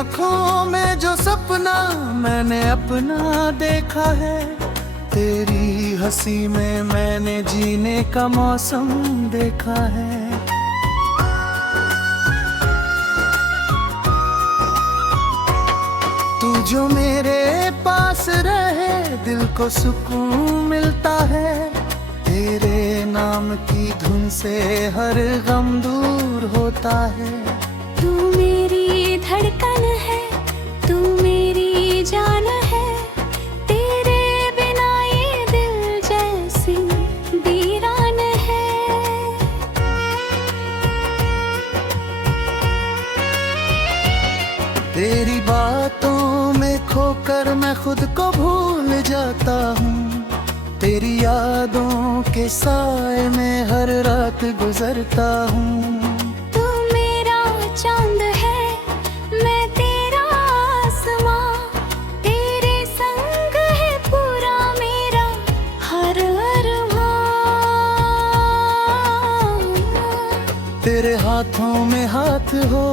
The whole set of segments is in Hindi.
आंखों में जो सपना मैंने अपना देखा है, तेरी हंसी में मैंने जीने का मौसम देखा है। तू जो मेरे पास रहे दिल को सुकून मिलता है, तेरे नाम की धुन से हर गम दूर होता है। तू मेरी धड़कन है, तू मेरी जान है, तेरे बिना ये दिल जैसी वीरान है। तेरी बातों में खोकर मैं खुद को भूल जाता हूँ, तेरी यादों के साए में हर रात गुजरता हूँ। तू मेरा चांद है, मैं तेरा आसमां, तेरे संग है पूरा मेरा हर अरमान। तेरे हाथों में हाथ हो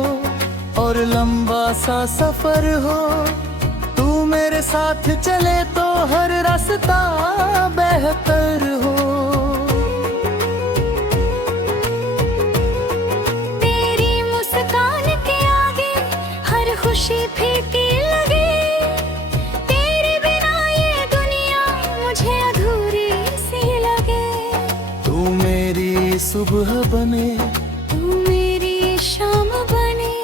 और लंबा सा सफर हो, तू मेरे साथ चले तो हर रास्ता बेहतर हो। तेरी मुस्कान के आगे हर खुशी फीकी लगे, तेरे बिना ये दुनिया मुझे अधूरी सी लगे। तू मेरी सुबह बने, तू मेरी शाम बने,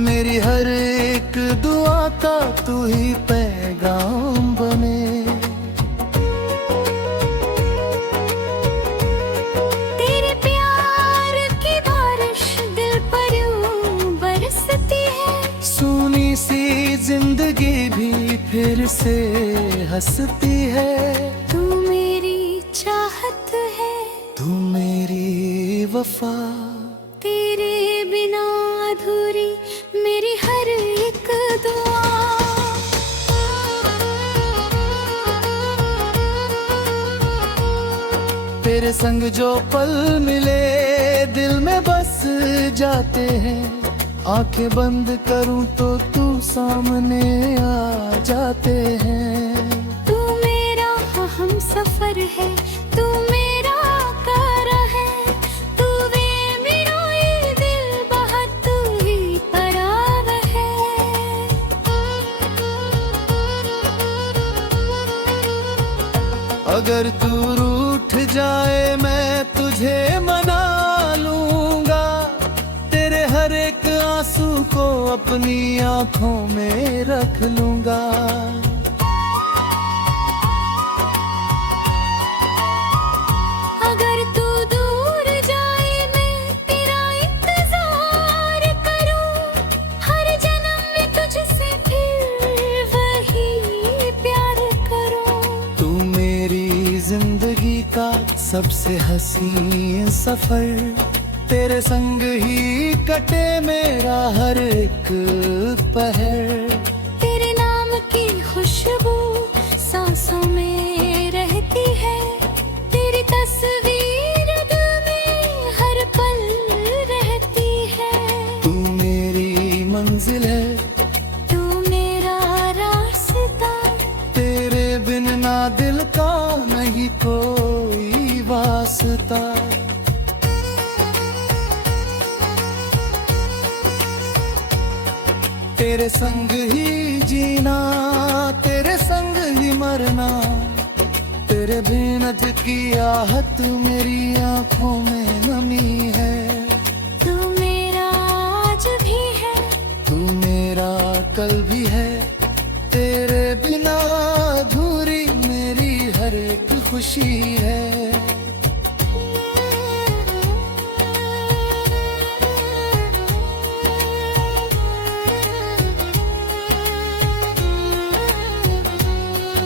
मेरी हर एक दुआ का तू ही पैगाम बने। तेरे प्यार की बारिश दिल पर यूं बरसती है, सुनी सी जिंदगी भी फिर से हंसती है। तू मेरी चाहत है, तू मेरी वफा, तेरे बिना अधूरी मेरी हर एक दुआ। तेरे संग जो पल मिले दिल में बस जाते हैं, आंखें बंद करूं तो तू सामने आ जाते हैं। तू मेरा हम सफर है, तू मेरा कार है, तू वे मेरा ये दिल बहुत तू ही पराव है। अगर तू रूठ जाए मैं तुझे मना लूंगा, तेरे हर एक आंसू को अपनी आंखों में रख लूंगा। अगर तू दूर जाए मैं तेरा इंतजार करूं, हर जन्म में तुझसे फिर वही प्यार करूं। तू मेरी जिंदगी का सबसे हसीन सफर, तेरे संग ही कटे मेरा हर एक पहर। तेरे नाम की खुशबू सांसों में रहती है, तेरी तस्वीर दिल में हर पल रहती है। तू मेरी मंजिल है, तू मेरा रास्ता, तेरे बिन ना दिल का नहीं कोई वास्ता। तेरे संग ही जीना, तेरे संग ही मरना, तेरे बेनज की आहट मेरी आंखों में नमी है। तू मेरा आज भी है, तू मेरा कल भी है, तेरे बिना अधूरी मेरी हर एक खुशी है।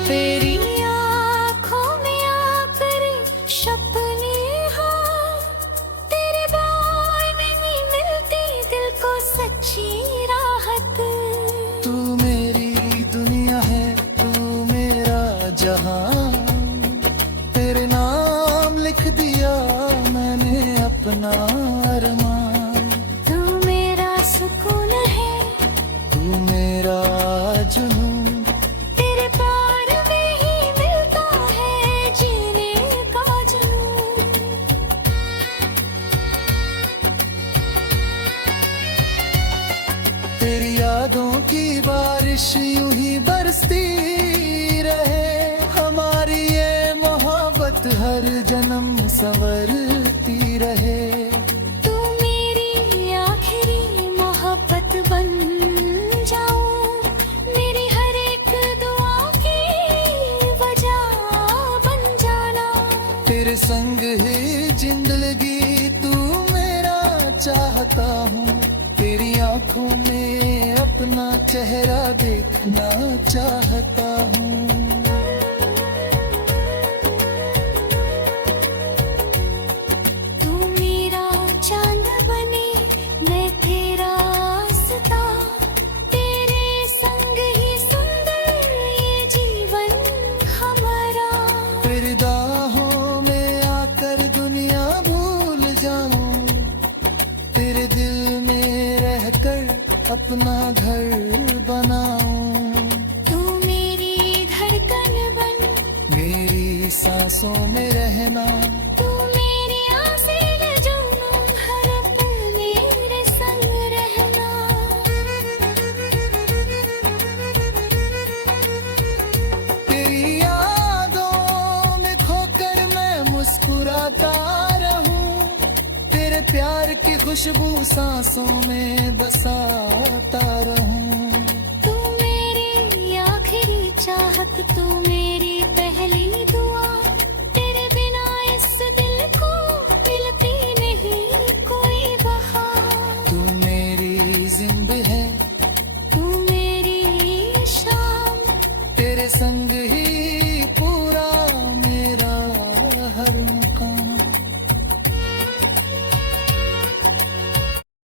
तेरी आँखों में आकर सपने हाँ, तेरे बाल में नहीं मिलती दिल को सच्ची राहत। तू मेरी दुनिया है, तू मेरा जहां, तेरे नाम लिख दिया मैंने अपना अरमान। तू मेरा सुकून है, तू मेरा बारिश यूं ही बरसती रहे, हमारी ये मोहब्बत हर जन्म संवरती रहे। तू मेरी आखिरी मोहब्बत बन जाओ, मेरी हर एक दुआ की वजह बन जाना। तेरे संग ही जिंदगी तू मेरा चाहता हूँ, तेरी आंखों में अपना चेहरा देखना चाहता हूँ। तू मेरा चांद बने, मैं तेरा सिता, तेरे संग ही सुंदर ये जीवन हमारा। तेरी बाहों में आकर दुनिया भूल जाऊं, तेरे दिल में रहकर अपना घर बनाऊं। तू मेरी धड़कन बन, मेरी सांसों में रहना, तू मेरी आसिल जुनून, हर पल मेरे संग रहना। तेरी यादों में खोकर मैं मुस्कुराता रहूं, तेरे प्यार की खुशबू सांसों में बसाता रहूं। तू मेरी आखिरी चाहत, तू मेरी पहली दुआ, तेरे बिना इस दिल को मिलती नहीं कोई बहार। तू मेरी जिंद है, तू मेरी शाम, तेरे संग